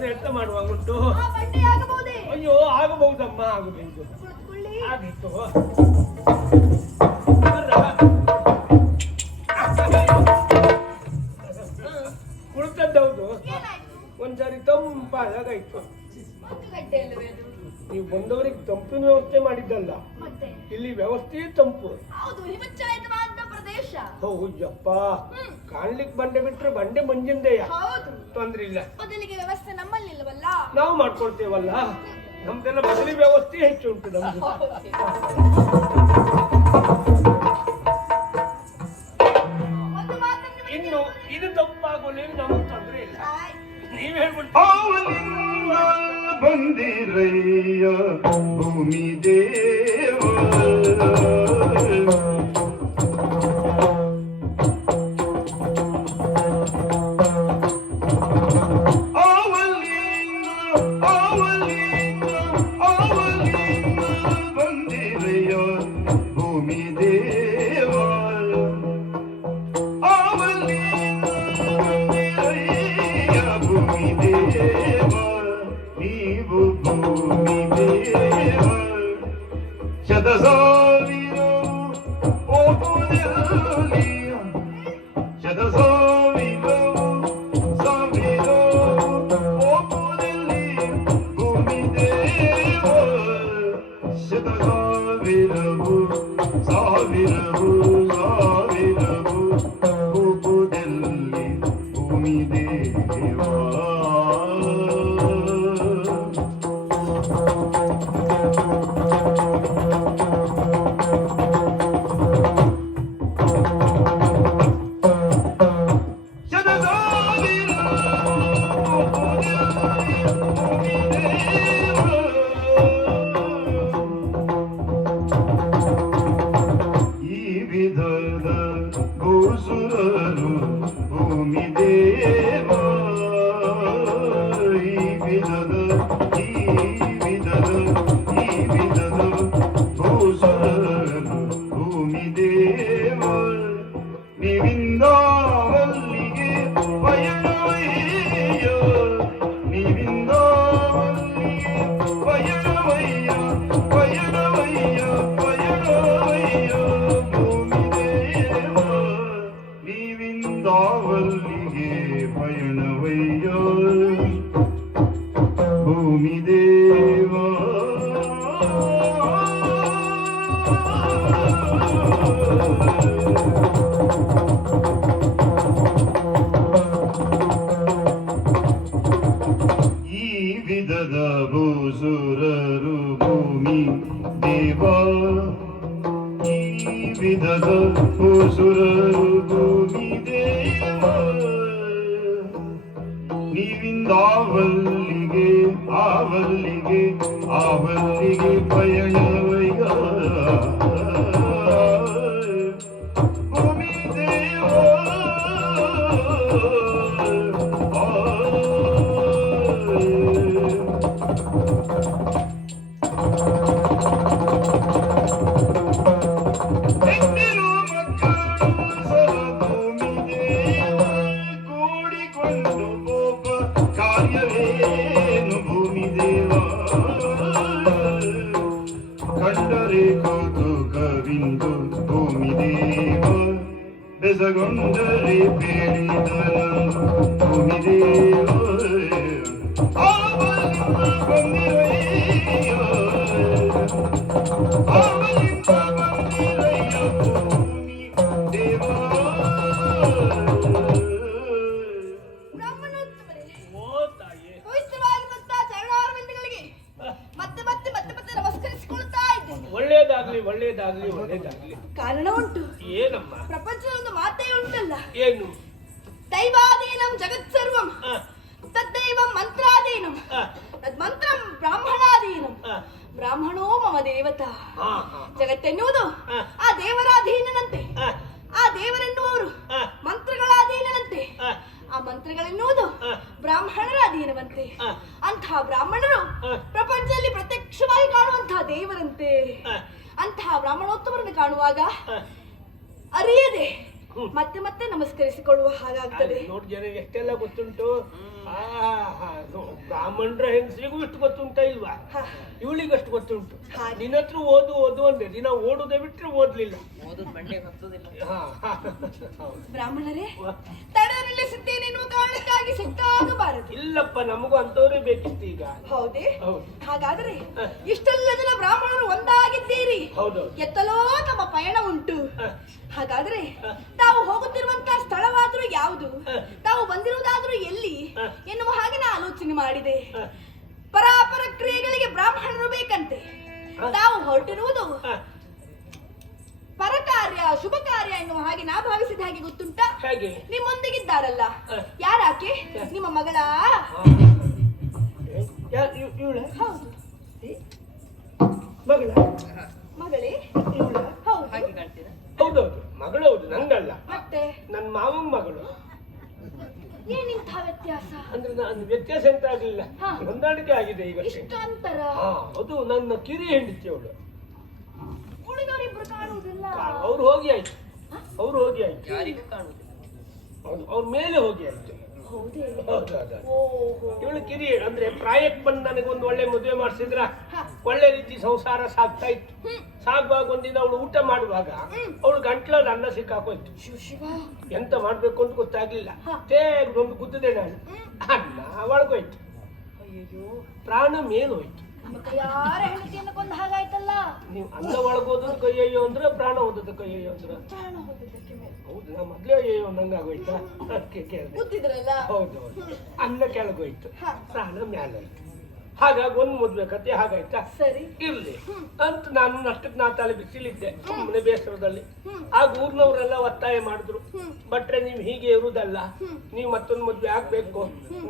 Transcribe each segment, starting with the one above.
ಅಂದ್ರೆ ಎಂತ ಮಾಡುವಾಗುಂಟು? ಆಗಬಹುದೇ? ಅಯ್ಯೋ ಆಗಬಹುದಮ್ಮ, ಆಗಬಹುದು. ಆಗಿತ್ತು ಕುಳಿತದ್ದೌದು. ಒಂದ್ಸಾರಿ ತಂಪಾದಾಗಾಯ್ತು. ನೀವು ಬಂದವರಿಗೆ ತಂಪಿನ ವ್ಯವಸ್ಥೆ ಮಾಡಿದ್ದಲ್ಲ, ಇಲ್ಲಿ ವ್ಯವಸ್ಥೆ ತಂಪು. ಹೌದಪ್ಪ, ಕಾಣ್ಲಿಕ್ಕೆ ಬಂಡೆ ಬಿಟ್ರೆ ಬಂಡೆ ಮಂಜಿಂದೆಯ, ತೊಂದ್ರೆ ಇಲ್ಲ. ಬದಲಿಗೆ ವ್ಯವಸ್ಥೆ ನಮ್ಮಲ್ಲಿಲ್ಲವಲ್ಲ, ನಾವು ಮಾಡ್ಕೊಳ್ತೇವಲ್ಲ. ನಮ್ದೆಲ್ಲ ಬದಲಿ ವ್ಯವಸ್ಥೆ ಹೆಚ್ಚು ಉಂಟು ನಮ್ದು. ಇನ್ನು ಇದು ತಪ್ಪಾಗಲಿ, ನಮಗೆ ತೊಂದ್ರೆ ಇಲ್ಲ. ನೀವ್ ಹೇಳ್ಬಿಟ್ಟು ಬಂದಿರಯ್ಯ ಭೂಮಿ ದೇವ, ನೀವಿಂದಾವಲ್ಲಿಗೆ ಆವಲ್ಲಿಗೆ ಆವಲ್ಲಿಗೆ ಪಯಣವಯ್ಯ ಭೂಮಿ ದೇವ ಬೆಸಗೊಂಡರೆ ಬೇಡಿದನು ಭೂಮಿ ದೇವ ಬಂದಿರಯ್ಯ ಭೂಮಿ ದೇವ. ಒಳ್ಳೇದಾಗ್ಲಿ ಒಳ್ಳೇದಾಗ್ಲಿ ಒಳ್ಳೇದಾಗ್ಲಿ. ಕಾರಣ ಉಂಟು. ಏನಮ್ಮ? ಪ್ರಪಂಚದ ಒಂದು ಮಾತೇ ಉಂಟಲ್ಲ, ಏನು? ದೈವಾಧೀನಂ ಜಗತ್ ಸರ್ವಂ ತದ್ದೈವಂ ಮಂತ್ರಾಧೀನಂ ತದ್ಮಂತ್ರಂ ಬ್ರಾಹ್ಮಣಾಧೀನಂ ಬ್ರಾಹ್ಮಣೋ ಮಮ ದೇವತಾ. ಜಗತ್ತೆನ್ನುವುದು ಆ ದೇವರಾಧೀನನಂತೆ, ಆ ದೇವರೆನ್ನುವರು ಮಂತ್ರಗಳಾಧೀನನಂತೆ, ಆ ಮಂತ್ರಗಳೆನ್ನುವುದು ಬ್ರಾಹ್ಮಣರ ಅಧೀನವಂತೆ. ಅಂತಹ ಬ್ರಾಹ್ಮಣರು ಪ್ರಪಂಚದಲ್ಲಿ ಪ್ರತ್ಯಕ್ಷವಾಗಿ ಕಾಣುವಂತಹ ದೇವರಂತೆ. ಅಂತಹ ಬ್ರಾಹ್ಮಣೋತ್ತಮರನ್ನು ಕಾಣುವಾಗ ಅರಿಯದೆ ಮತ್ತೆ ಮತ್ತೆ ನಮಸ್ಕರಿಸಿಕೊಳ್ಳುವ ಹಾಗಾಗ್ತದೆ. ನೋಡಿ ಜನ ಎಷ್ಟೆಲ್ಲ ಗೊತ್ತುಂಟು. ಬ್ರಾಹ್ಮಣರ ಹೆಂಗಸರಿಗೂ ಇಷ್ಟು ಗೊತ್ತುಂಟಾ ಇಲ್ವಾ? ಇವಳಿಗಷ್ಟು ಗೊತ್ತುಂಟು. ನಿನ್ನ ಹತ್ರ ಓದು ಓದು ಅಂದೆ, ದಿನ ಓಡುದೇ ಬಿಟ್ರೆ ಓದ್ಲಿಲ್ಲ. ಬ್ರಾಹ್ಮಣರೇ, ತಡ ನಿಲ್ಲಿಸುತ್ತೇನೆ ಎನ್ನುವ ಕಾರಣಕ್ಕಾಗಿ ಸಿಟ್ಟಾಗಬಾರದು. ಇಲ್ಲಪ್ಪ, ನಮಗೂ ಅಂತವ್ರೇ ಬೇಕಿತ್ತು ಈಗ. ಹೌದೇ? ಹೌದು. ಹಾಗಾದ್ರೆ ಇಷ್ಟೆಲ್ಲ ಜನ ಬ್ರಾಹ್ಮಣರು ಒಂದಾಗಿದ್ದೀರಿ. ಹೌದು. ಎತ್ತಲೋ ನಮ್ಮ ಪಯಣ ಉಂಟು. ಹಾಗಾದ್ರೆ ತಾವು ಹೋಗುತ್ತಿರುವಂತಹ ಸ್ಥಳವಾದ್ರೂ ಯಾವುದು, ತಾವು ಬಂದಿರುವುದಾದ್ರೂ ಎಲ್ಲಿ ಎನ್ನುವ ಹಾಗೆ ನಾ ಆಲೋಚನೆ ಮಾಡಿದೆ. ಪರಾಪರ ಕ್ರಿಯೆಗಳಿಗೆ ಬ್ರಾಹ್ಮಣರು ಬೇಕಂತೆ. ತಾವು ಹೊರಟಿರುವುದು ಪರಕಾರ್ಯ, ಶುಭ ಕಾರ್ಯ ಎನ್ನುವ ಹಾಗೆ ನಾ ಭಾವಿಸಿದ ಹಾಗೆ ಗೊತ್ತುಂಟಾ? ನಿಮ್ಮೊಂದಿಗಿದ್ದಾರಲ್ಲ ಯಾರಾಕೆ? ನಿಮ್ಮ ಮಗಳ? ಹೌದು. ಮಗಳ? ಮಗಳೇ? ಹೌದು. ಹೌದೌದು, ಮಗಳು. ಹೌದು, ನಂಗಲ್ಲ. ಮತ್ತೆ ನನ್ನ ಮಾವನ ಮಗಳು. ಏನಿಂತ ವ್ಯತ್ಯಾಸ? ಅಂದ್ರೆ ನಾನು ವ್ಯತ್ಯಾಸ ಎಂತ ಆಗ್ಲಿಲ್ಲ, ಹೊಂದಾಣಿಕೆ ಆಗಿದೆ ಈಗ. ಇಷ್ಟು ಅಂತರ? ಅದು ನನ್ನ ಕಿರಿ ಹೆಂಡತಿ ಅವಳು. ಹುಡುಗರಿಬ್ರು ಕಾಣುವುದಿಲ್ಲ. ಅವ್ರು ಹೋಗಿ ಆಯ್ತು. ಅವ್ರು ಹೋಗಿ ಆಯ್ತು. ಯಾರಿಗೂ ಕಾಣುದಿಲ್ಲ. ಅವ್ರ ಮೇಲೆ ಹೋಗಿ ಆಯ್ತು. ಹೌದೇ? ಇವಳು ಕಿರಿ ಅಂದ್ರೆ ಪ್ರಾಯಕ್ಕೆ ಬಂದು ನನಗೊಂದು ಒಳ್ಳೆ ಮದುವೆ ಮಾಡಿಸಿದ್ರ ಒಳ್ಳೆ ರೀತಿ ಸಂಸಾರ ಸಾಗ್ತಾ ಇತ್ತು. ಸಾಗುವಾಗ ಒಂದಿನ ಅವಳು ಊಟ ಮಾಡುವಾಗ ಅವಳು ಗಂಟ್ಲಲ್ಲಿ ಅನ್ನ ಸಿಕ್ಕಾಕೋಯ್ತು. ಎಂತ ಮಾಡ್ಬೇಕು ಅಂತ ಗೊತ್ತಾಗ್ಲಿಲ್ಲ. ಒಂದು ಗುದ್ದಿದೆ ನಾನು, ಅನ್ನ ಒಳಗೋಯ್ತು. ಅಯ್ಯೋ, ಪ್ರಾಣ ಮೇಲೋಯ್ತು. ಯಾರ ಹೆಂಡತಿಯನ್ನು ಕೊಂದ ಹಾಗಾಯ್ತಲ್ಲ. ನೀವು ಅನ್ನ ಒಳಗೋದ್ರ ಕೈಯಯ್ಯೋ ಅಂದ್ರೆ ಪ್ರಾಣ ಹೋದದ ಕೈಯಯ್ಯೋ ಅಂದ್ರೆ ಹೌದು. ನಾ ಮೊದ್ಲೇ ಅಯ್ಯೋ ನಂಗಾಗೋಯ್ತಾ? ಅದಕ್ಕೆ ಕೇಳಿದೆ. ಹೌದು, ಅನ್ನ ಕೆಳಗೋಯ್ತು, ಪ್ರಾಣ ಮ್ಯಾಲೋಯ್ತು. ಹಾಗಾಗಿ ಒಂದ್ ಮದ್ವೆ ಕತೆ ಹಾಗಾಯ್ತಾ? ಸರಿ, ಇರ್ಲಿ ಅಂತ ನಾನು ಅಷ್ಟಕ್ಕೆ ನಾ ತಲೆ ಬಿಸಿಲಿದ್ದೆ ಸುಮ್ಮನೆ ಬೇಸರದಲ್ಲಿ. ಆಗ ಊರ್ನವ್ರೆಲ್ಲ ಒತ್ತಾಯ ಮಾಡಿದ್ರು, ಬಟ್ರೆ ನೀವ್ ಹೀಗೆ ಇರುವುದಲ್ಲ, ನೀವ್ ಮತ್ತೊಂದು ಮದ್ವೆ ಆಗ್ಬೇಕು,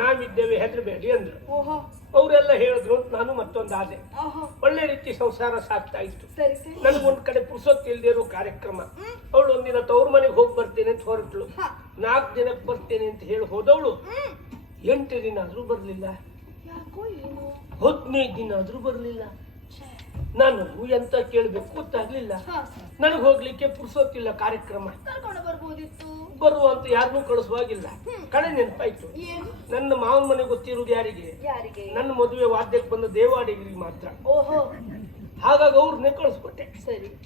ನಾವಿದ್ದೇವೆ, ಹೆದರ್ಬೇಡಿ ಅಂದ್ರು. ಅವರೆಲ್ಲ ಹೇಳಿದ್ರು ಅಂತ ನಾನು ಮತ್ತೊಂದು ಆದೆ. ಒಳ್ಳೆ ರೀತಿ ಸಂಸಾರ ಸಾಗ್ತಾ ಇತ್ತು. ನನ್ಗೊಂದ್ ಕಡೆ ಪುರ್ಸೊತ್ತು ಇಲ್ದೇ ಇರೋ ಕಾರ್ಯಕ್ರಮ. ಅವಳು ಒಂದಿನ ತವ್ರ ಮನೆಗೆ ಹೋಗಿ ಬರ್ತೇನೆ ಅಂತ ಹೊರಟ್ಲು. 4 ದಿನಕ್ಕೆ ಬರ್ತೇನೆ ಅಂತ ಹೇಳಿ ಹೋದವಳು 8 ದಿನ ಆದ್ರೂ ಬರ್ಲಿಲ್ಲ. 15 ದಿನ ಆದ್ರೂ ಬರ್ಲಿಲ್ಲ. ನನಗೂ ಎಂತ ಕೇಳ್ಬೇಕು ಗೊತ್ತಾಗ್ಲಿಲ್ಲ. ನನಗೆ ಹೋಗ್ಲಿಕ್ಕೆ ಪುರ್ಸೊತ್ತಿಲ್ಲ. ಕಾರ್ಯಕ್ರಮ ಬರುವಂತ ಯಾರನ್ನೂ ಕಳಿಸುವಾಗಿಲ್ಲ. ಕಡೆ ನೆನಪಾಯ್ತು, ನನ್ನ ಮಾವನ ಮನೆ ಗೊತ್ತಿರುವುದು ಯಾರಿಗೆ? ನನ್ನ ಮದುವೆ ವಾದ್ಯಕ್ಕೆ ಬಂದ ದೇವಾಡಿಗರಿಗೆ ಮಾತ್ರ. ಹಾಗಾಗಿ ಅವ್ರನ್ನೇ ಕಳಿಸ್ಕೊಟ್ಟೆ.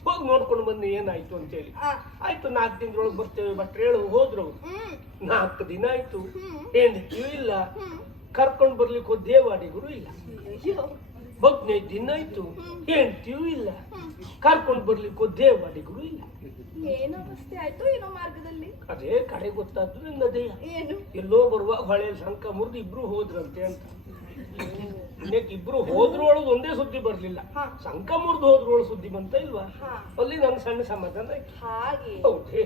ಹೋಗಿ ನೋಡ್ಕೊಂಡು ಬಂದು ಏನಾಯ್ತು ಅಂತ ಹೇಳಿ. ಆಯ್ತು, 4 ದಿನದೊಳಗೆ ಬರ್ತೇವೆ ಭಟ್ರು ಹೇಳು ಹೋದ್ರು. 4 ದಿನ ಆಯ್ತು, ಹೆಂಡತಿಯೂ ಇಲ್ಲ, ಕರ್ಕೊಂಡು ಬರ್ಲಿಕ್ಕೆ ಹೋದ ದೇವಾಡಿಗರು ಇಲ್ಲ. 15 ದಿನ ಆಯ್ತು, ಹೆಂಡತಿಯೂ ಇಲ್ಲ, ಕರ್ಕೊಂಡು ಬರ್ಲಿಕ್ಕೆ ಹೋದ ದೇವಾಡಿಗರು ಇಲ್ಲ. ಏನವಸ್ಥೆ ಆಯ್ತು ಏನೋ ಮಾರ್ಗದಲ್ಲಿ. ಅದೇ ಕಡೆ ಗೊತ್ತಾದ್ದು ನನ್ನದೇ. ಎಲ್ಲೋ ಬರುವಾಗ ಹೊಳೆ ಸಂಕ ಮುರಿದು ಇಬ್ರು ಹೋದ್ರಂತೆ ಅಂತ. ಇಬ್ರು ಹೋದ್ರೊಳಗೆ ಒಂದೇ ಸುದ್ದಿ ಬರ್ಲಿಲ್ಲ, ಸಂಕ ಮುರಿದು ಹೋದ್ರೊಳಗೆ ಸುದ್ದಿ ಬಂತ ಇಲ್ವಾ? ಅಲ್ಲಿ ನನ್ಗೆ ಸಣ್ಣ ಸಮಾಧಾನ ಆಯ್ತು. ಹೌದೇ?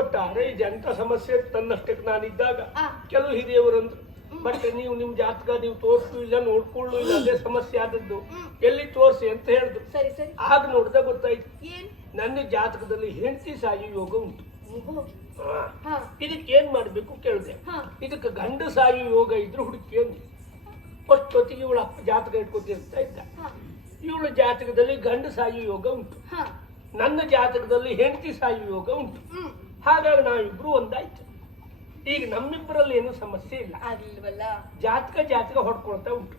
ಒಟ್ಟಾರೆ ಇದೆಂತ ಸಮಸ್ಯೆ ತನ್ನಷ್ಟಕ್ಕೆ ನಾನಿದ್ದಾಗ ಕೆಲವು ಹಿರಿಯವರಂದ್ರು, ಬಟ್ ನೀವು ನಿಮ್ ಜಾತಕ ನೀವು ತೋರ್ಸು ಇಲ್ಲ, ನೋಡ್ಕೊಳ್ಳು ಇಲ್ಲ, ಅದೇ ಸಮಸ್ಯೆ ಆದದ್ದು, ಎಲ್ಲಿ ತೋರ್ಸಿ ಅಂತ ಹೇಳಿದ್ರು. ಆಗ ನೋಡ್ದ ಗೊತ್ತಾಯ್ತು, ನನ್ನ ಜಾತಕದಲ್ಲಿ ಹೆಂಡತಿ ಸಾಯು ಯೋಗ ಉಂಟು. ಇದಕ್ಕೆ ಏನ್ ಮಾಡ್ಬೇಕು ಕೇಳಿದೆ. ಇದಕ್ಕೆ ಗಂಡ ಸಾಯು ಯೋಗ ಇದ್ರು ಹುಡುಕಿ ಅಂದ್ರು. ಅಷ್ಟೊತ್ತಿಗೆ ಇವಳ ಅಪ್ಪ ಜಾತಕ ಇಟ್ಕೊತಿರ್ತಾ ಇದ್ದ. ಇವಳ ಜಾತಕದಲ್ಲಿ ಗಂಡ ಸಾಯು ಯೋಗ ಉಂಟು, ನನ್ನ ಜಾತಕದಲ್ಲಿ ಹೆಂಡತಿ ಸಾಯು ಯೋಗ ಉಂಟು. ಹಾಗಾಗಿ ನಾವಿಬ್ರು ಒಂದಾಯ್ತು. ಈಗ ನಮ್ಮಿಬ್ಬರಲ್ಲಿ ಏನು ಸಮಸ್ಯೆ ಇಲ್ಲ. ಜಾತಕ ಹೊಡ್ಕೊಳ್ತಾ ಉಂಟು.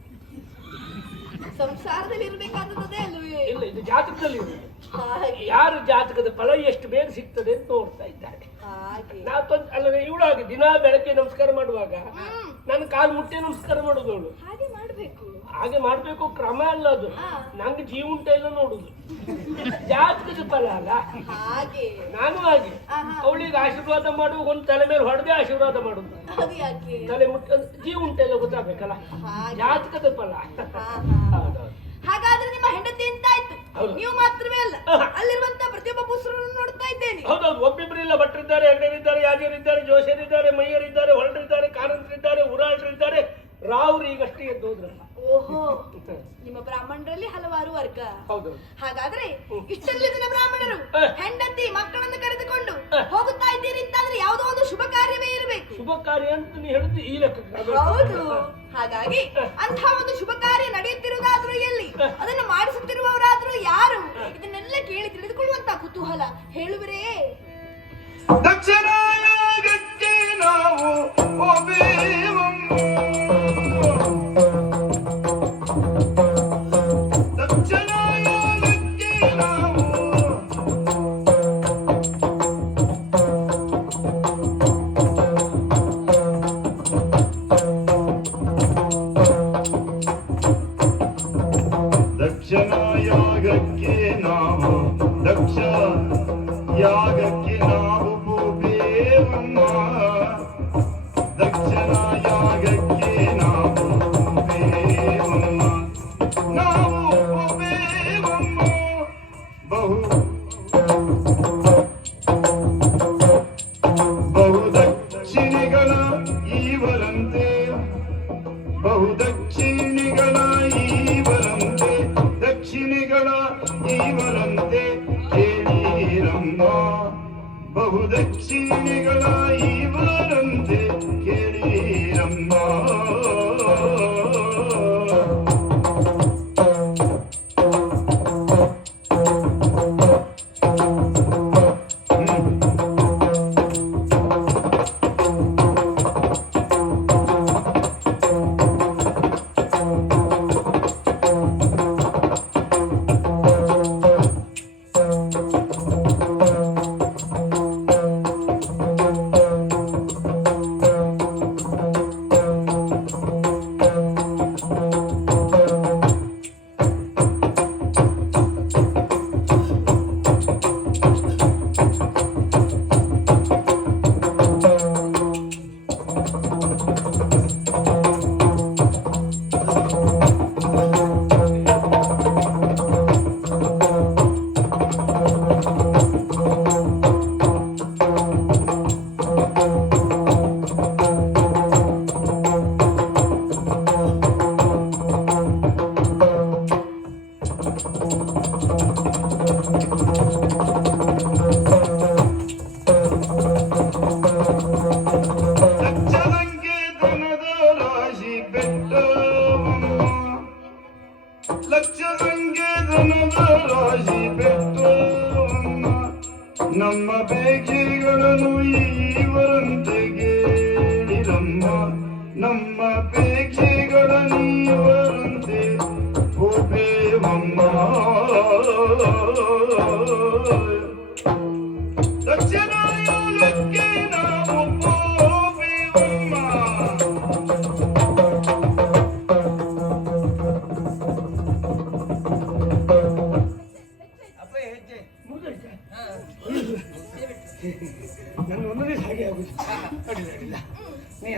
ಸಂಸಾರದಲ್ಲಿ ಇರ್ಬೇಕಾದದೇ ಅಲ್ವೇ? ಇಲ್ಲ, ಇದು ಜಾತಕದಲ್ಲಿ ಇರುವುದು. ಯಾರು ಜಾತಕದ ಫಲ ಎಷ್ಟು ಬೇಗ ಸಿಗ್ತದೆ ಅಂತ ನೋಡ್ತಾ ಇದ್ದಾರೆ. ಅಲ್ಲ, ಇವಳಾಗಿ ದಿನ ಬೆಳಗ್ಗೆ ನಮಸ್ಕಾರ ಮಾಡುವಾಗ ನನ್ನ ಕಾಲು ಮುಟ್ಟೆ ನಮಸ್ಕಾರ ಮಾಡೋದು ಅವಳು. ಹಾಗೆ ಮಾಡ್ಬೇಕು, ಕ್ರಮ ಅಲ್ಲ ಅದು. ನಂಗೆ ಜೀವ ಉಂಟ ಇಲ್ಲ ನೋಡುದು, ಜಾತಕದ ಫಲ ಅಲ್ಲ. ನಾನು ಹಾಗೆ ಅವಳಿಗೆ ಆಶೀರ್ವಾದ ಮಾಡುವಾಗ ಒಂದು ತಲೆ ಮೇಲೆ ಹೊಡೆದೇ ಆಶೀರ್ವಾದ ಮಾಡುದು. ತಲೆ ಮುಟ್ಟ ಜೀವ ಉಂಟ ಇಲ್ಲ ಗೊತ್ತಾಗ್ಬೇಕಲ್ಲ, ಜಾತಕದ ಫಲ. ಹಾಗಾದ್ರೆ ನಿಮ್ಮ ಹೆಂಡತಿ ಅಂತ ಆಯ್ತು. ನೀವು ಮಾತ್ರವೇ ಅಲ್ಲ, ಅಲ್ಲಿರುವಂತ ಪ್ರತಿಯೊಬ್ಬ ಪುರುಷರನ್ನು ನೋಡ್ತಾ ಇದ್ದೇನೆ. ಹೌದೌದು, ಒಬ್ಬಿಬ್ಬರಿಲ್ಲ, ಭಟ್ರಿದ್ದಾರೆ, ಹೆಗ್ಡರಿದ್ದಾರೆ, ಯಾಜರಿದ್ದಾರೆ, ಜೋಶರಿದ್ದಾರೆ, ಮೈಯರಿದ್ದಾರೆ, ಹೊರಡರಿದ್ದಾರೆ, ಕಾರಂತರಿದ್ದಾರೆ, ಉರಾಳರಿದ್ದಾರೆ, ರಾವ್ರು ಈಗಷ್ಟೇ ಎದ್ದು ಹೋದ್ರಲ್ಲ. ಓಹೋ, ನಿಮ್ಮ ಬ್ರಾಹ್ಮಣರಲ್ಲಿ ಹಲವಾರು ವರ್ಗ. ಹಾಗಾದ್ರೆ ಇಷ್ಟೆಲ್ಲ ಜನ ಬ್ರಾಹ್ಮಣರು ಹೆಂಡತಿ ಮಕ್ಕಳನ್ನು ಕರೆದುಕೊಂಡು ಹೋಗುತ್ತಾ ಇದ್ದೀರಿ ಅಂತಾದ್ರೆ ಯಾವುದೋ ಒಂದು ಶುಭ ಕಾರ್ಯವೇ ಇರಬೇಕು. ಶುಭ ಕಾರ್ಯ ಅಂತ ನೀವು ಹೇಳುದು ಈ ಲೆಕ್ಕ. ಹೌದು. ಹಾಗಾಗಿ ಅಂಥ ಒಂದು ಶುಭ ಕಾರ್ಯ ನಡೆಯುತ್ತಿರುವುದಾದ್ರೂ ಎಲ್ಲಿ, ಅದನ್ನು ಮಾಡಿಸುತ್ತಿರುವವರಾದ್ರೂ ಯಾರು, ಇದನ್ನೆಲ್ಲ ಕೇಳಿ ತಿಳಿದುಕೊಳ್ಳುವಂತ ಕುತೂಹಲ ಹೇಳುವರೇ? ದಕ್ಷಿಣಾಯೋಗಕ್ಕೆ ನಾವು ಹೋಬೇವಮ್ಮ. ದಕ್ಷಿಣಾಯೋಗಕ್ಕೆ ನಾವು ದಕ್ಷಿಣ ಯಾಗಕ್ಕೆ ನಾವು ದಕ್ಷ ಯಾಗಕ್ಕೆ ನಾವು ಹೋಬೇವಮ್ಮ. ದಕ್ಷಿಣ ಯಾಗಕ್ಕೆ ನಾವು ಹೋಬೇವಮ್ಮ. ನಾವು ಹೋಬೇವಮ್ಮ. ಬಹುದಕ್ಷಿಣಿಗಳ ಈವರಂತೆ ಬಹುದಕ್ಷಿಣಿಗಳ ಈವರಂತೆ ದಕ್ಷಿಣಿಗಳ ಈವರಂತೆ ಕೇಳಿರಮ್ಮ. ಬಹುದಕ್ಷಿಣಿಗಳ ಈವರಂತೆ ಕೇಳಿರಮ್ಮ. ಲಕ್ಷ ಸಂಗೀತನದ ರಾಶಿ ಬೆಟ್ಟವಮ್ಮ. ನಮ್ಮ ಬೇಕೆಗಳನ್ನು ಇವರಂತೆ ಕೇಳಿರಮ್ಮ. ನಮ್ಮ ಬೇಕೆಗಳನ್ನು ಇವರಂತೆ ಹೋಬೇವಮ್ಮ. ದಕ್ಷಿಣ ಯಾಗಕ್ಕೆ ನಾವು ಹೋಬೇವಮ್ಮ. ನನ್ನ ಒಂದನೇ ಹಾಗೆ ಆಗುದು. ಅಡ್ಡಿಲ್ಲ ಅಡ್ಡಿಲ್ಲ. ನೀ